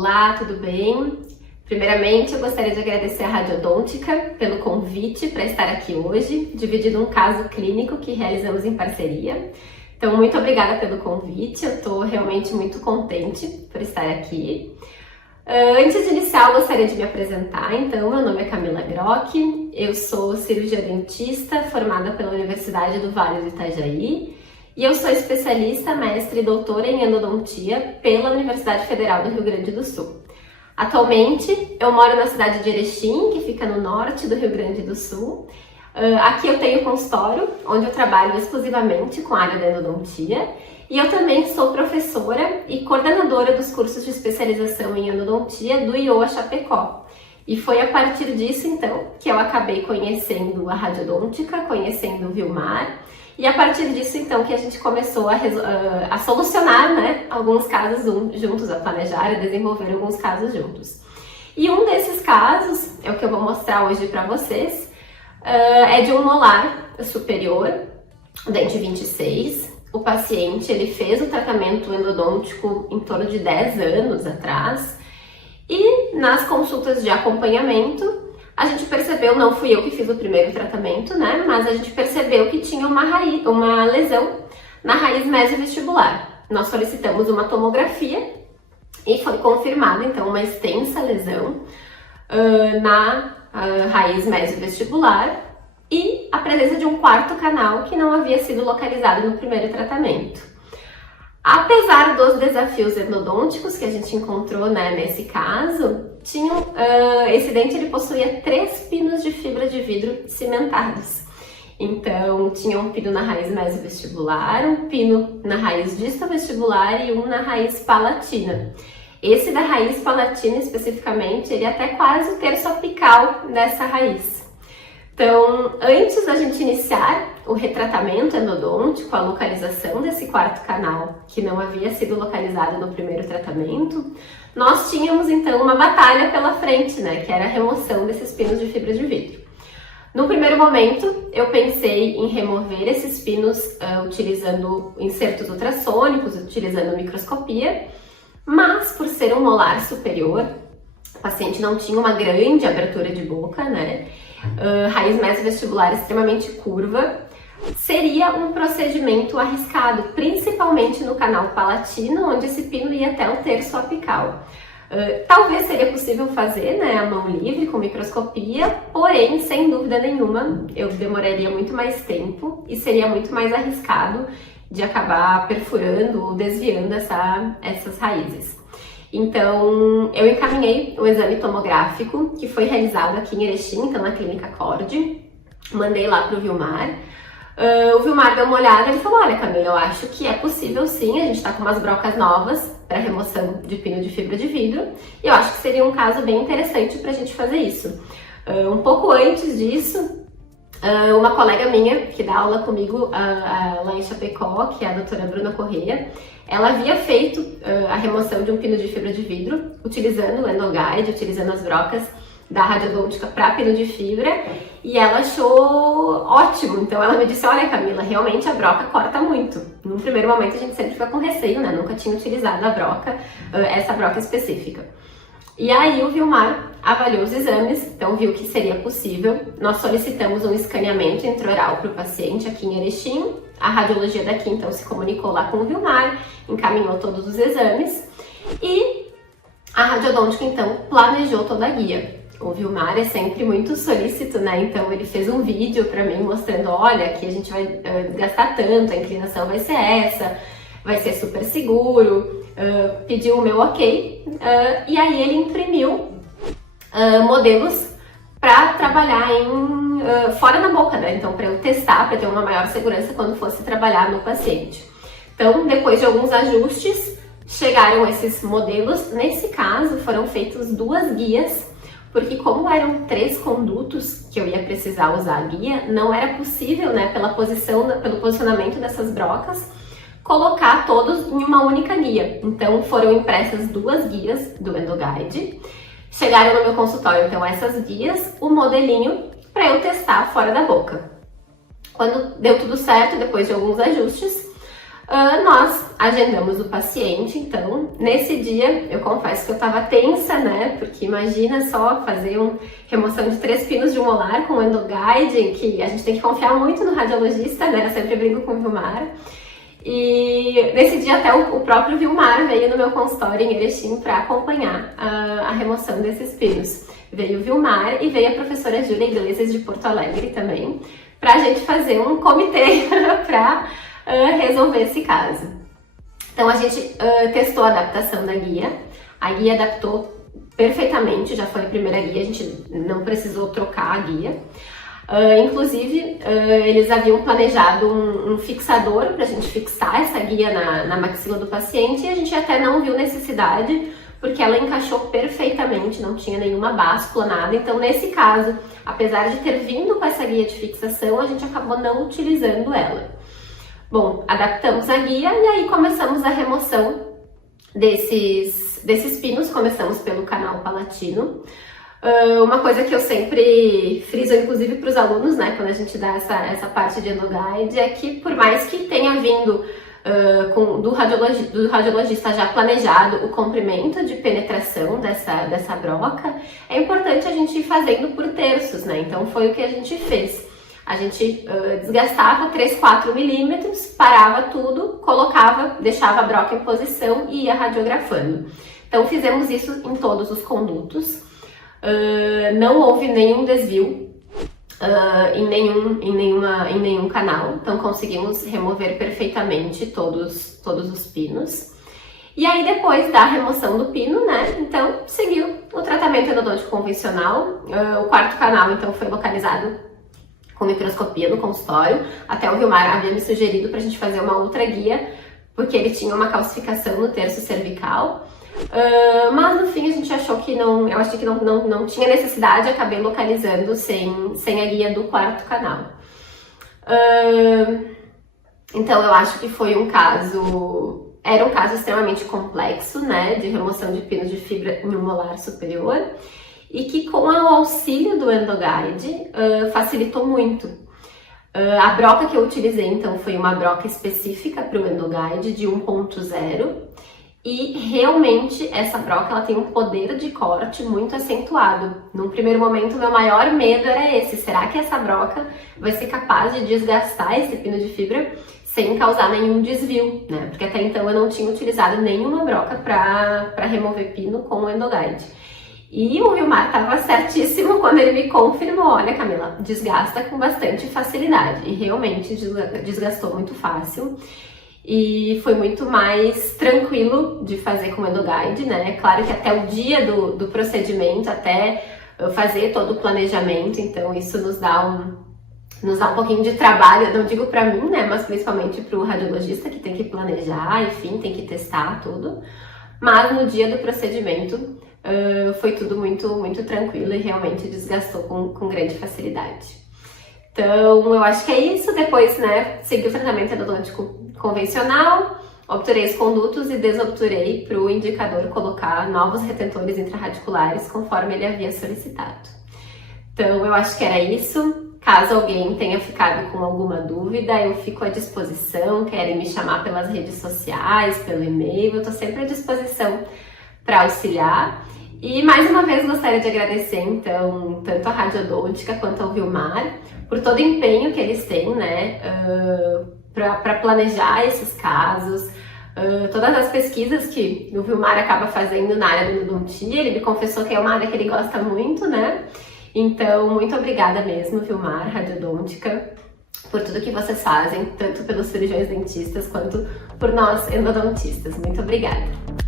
Olá, tudo bem? Primeiramente, eu gostaria de agradecer à Radiodôntica pelo convite para estar aqui hoje, dividindo um caso clínico que realizamos em parceria. Então, muito obrigada pelo convite, eu estou realmente muito contente por estar aqui. Antes de iniciar, eu gostaria de me apresentar. Então, meu nome é Camila Grock, eu sou cirurgia dentista formada pela Universidade do Vale do Itajaí e eu sou especialista, mestre e doutora em endodontia pela Universidade Federal do Rio Grande do Sul. Atualmente, eu moro na cidade de Erechim, que fica no norte do Rio Grande do Sul. Aqui eu tenho consultório, onde eu trabalho exclusivamente com a área da endodontia. E eu também sou professora e coordenadora dos cursos de especialização em endodontia do IOA Chapecó. E foi a partir disso, então, que eu acabei conhecendo a Radiodôntica, conhecendo o Vilmar. E a partir disso, então, que a gente começou a solucionar, né, alguns casos juntos, a planejar e desenvolver alguns casos juntos. E um desses casos, é o que eu vou mostrar hoje para vocês, é de um molar superior, dente 26. O paciente, ele fez o tratamento endodôntico em torno de 10 anos atrás. E nas consultas de acompanhamento, a gente percebeu, não fui eu que fiz o primeiro tratamento, né? Mas a gente percebeu que tinha uma lesão na raiz mesovestibular. Nós solicitamos uma tomografia e foi confirmada, então, uma extensa lesão na raiz mesovestibular e a presença de um quarto canal que não havia sido localizado no primeiro tratamento. Apesar dos desafios endodônticos que a gente encontrou, né, nesse caso, esse dente ele possuía 3 pinos de fibra de vidro cimentados. Então, tinha um pino na raiz mesovestibular, um pino na raiz distovestibular e um na raiz palatina. Esse da raiz palatina, especificamente, ele é até quase o terço apical dessa raiz. Então, antes da gente iniciar o retratamento endodôntico, a localização desse quarto canal, que não havia sido localizado no primeiro tratamento, nós tínhamos então uma batalha pela frente, né, que era a remoção desses pinos de fibra de vidro. No primeiro momento, eu pensei em remover esses pinos utilizando insertos ultrassônicos, utilizando microscopia, mas por ser um molar superior, o paciente não tinha uma grande abertura de boca, né? Raiz mesovestibular extremamente curva, seria um procedimento arriscado, principalmente no canal palatino, onde esse pino ia até o terço apical. Talvez seria possível fazer, né, a mão livre com microscopia, porém, sem dúvida nenhuma, eu demoraria muito mais tempo e seria muito mais arriscado de acabar perfurando ou desviando essas raízes. Então, eu encaminhei o exame tomográfico, que foi realizado aqui em Erechim, então na Clínica Cord. Mandei lá para o Vilmar. O Vilmar deu uma olhada e ele falou: olha, Camila, eu acho que é possível sim, a gente está com umas brocas novas para remoção de pino de fibra de vidro, e eu acho que seria um caso bem interessante para a gente fazer isso. Um pouco antes disso, uma colega minha que dá aula comigo lá em Chapecó, que é a doutora Bruna Correia, ela havia feito a remoção de um pino de fibra de vidro, utilizando o endoguide, utilizando as brocas da Radiodôntica para pino de fibra, e ela achou ótimo. Então ela me disse: olha, Camila, realmente a broca corta muito. No primeiro momento a gente sempre fica com receio, né? Nunca tinha utilizado a broca, essa broca específica. E aí o Vilmar avaliou os exames, então viu que seria possível. Nós solicitamos um escaneamento intraoral para o paciente aqui em Erechim. A radiologia daqui então se comunicou lá com o Vilmar, encaminhou todos os exames e a Radiodôntica então planejou toda a guia. O Vilmar é sempre muito solícito, né? Então ele fez um vídeo para mim mostrando: olha, aqui a gente vai gastar tanto, a inclinação vai ser essa, vai ser super seguro. Pediu o meu ok, e aí ele imprimiu modelos para trabalhar fora da boca, né? Então, para eu testar, para ter uma maior segurança quando fosse trabalhar no paciente. Então, depois de alguns ajustes, chegaram esses modelos. Nesse caso, foram feitas 2 guias, porque como eram 3 condutos que eu ia precisar usar a guia, não era possível, né, pelo posicionamento dessas brocas, colocar todos em uma única guia. Então foram impressas 2 guias do endoguide, chegaram no meu consultório então essas guias, o modelinho para eu testar fora da boca. Quando deu tudo certo, depois de alguns ajustes, Nós agendamos o paciente, então nesse dia eu confesso que eu tava tensa, né? Porque imagina só fazer uma remoção de 3 pinos de um molar com endoguide, que a gente tem que confiar muito no radiologista, né? Eu sempre brigo com o Vilmar. E nesse dia até o próprio Vilmar veio no meu consultório em Erechim para acompanhar a remoção desses pinos. Veio o Vilmar e veio a professora Júlia Iglesias de Porto Alegre também, para a gente fazer um comitê para resolver esse caso. Então a gente testou a adaptação da guia, a guia adaptou perfeitamente, já foi a primeira guia, a gente não precisou trocar a guia. Inclusive, eles haviam planejado um fixador para a gente fixar essa guia na maxila do paciente e a gente até não viu necessidade, porque ela encaixou perfeitamente, não tinha nenhuma báscula, nada. Então, nesse caso, apesar de ter vindo com essa guia de fixação, a gente acabou não utilizando ela. Bom, adaptamos a guia e aí começamos a remoção desses pinos, começamos pelo canal palatino. Uma coisa que eu sempre friso, inclusive para os alunos, né, quando a gente dá essa parte de endoguide, é que por mais que tenha vindo do radiologista já planejado o comprimento de penetração dessa broca, é importante a gente ir fazendo por terços, né? Então foi o que a gente fez. A gente desgastava 3, 4 milímetros, parava tudo, colocava, deixava a broca em posição e ia radiografando. Então fizemos isso em todos os condutos. Não houve nenhum desvio em nenhum canal, então conseguimos remover perfeitamente todos os pinos. E aí depois da remoção do pino, né, então seguiu o tratamento endodôntico convencional. O 4º canal então foi localizado com microscopia no consultório. Até o Vilmar havia me sugerido para a gente fazer uma outra guia, porque ele tinha uma calcificação no terço cervical. Mas no fim a gente achou que não tinha necessidade, acabei localizando sem a guia do 4º canal. Então eu acho que foi era um caso extremamente complexo, né, de remoção de pinos de fibra em um molar superior, e que com o auxílio do endoguide facilitou muito. A broca que eu utilizei então foi uma broca específica para o endoguide de 1.0, e realmente essa broca ela tem um poder de corte muito acentuado. Num primeiro momento, meu maior medo era esse: será que essa broca vai ser capaz de desgastar esse pino de fibra sem causar nenhum desvio, né? Porque até então eu não tinha utilizado nenhuma broca para remover pino com o endoguide. E o Vilmar estava certíssimo quando ele me confirmou: olha, Camila, desgasta com bastante facilidade. E realmente desgastou muito fácil. E foi muito mais tranquilo de fazer com o endoguide, né? Claro que até o dia do procedimento, até fazer todo o planejamento, então isso nos dá um pouquinho de trabalho, não digo para mim, né? Mas principalmente para o radiologista, que tem que planejar, enfim, tem que testar tudo. Mas no dia do procedimento foi tudo muito, muito tranquilo e realmente desgastou com grande facilidade. Então, eu acho que é isso. Depois, né, segui o tratamento endodôntico convencional, obturei os condutos e desobturei para o indicador colocar novos retentores intrarradiculares conforme ele havia solicitado. Então, eu acho que era isso. Caso alguém tenha ficado com alguma dúvida, eu fico à disposição. Querem me chamar pelas redes sociais, pelo e-mail, eu estou sempre à disposição para auxiliar. E mais uma vez gostaria de agradecer, então, tanto a Radiodôntica quanto ao Vilmar por todo o empenho que eles têm, né, para planejar esses casos, todas as pesquisas que o Vilmar acaba fazendo na área da endodontia. Ele me confessou que é uma área que ele gosta muito, né? Então, muito obrigada mesmo, Vilmar, Radiodôntica, por tudo que vocês fazem, tanto pelos cirurgiões dentistas quanto por nós endodontistas. Muito obrigada!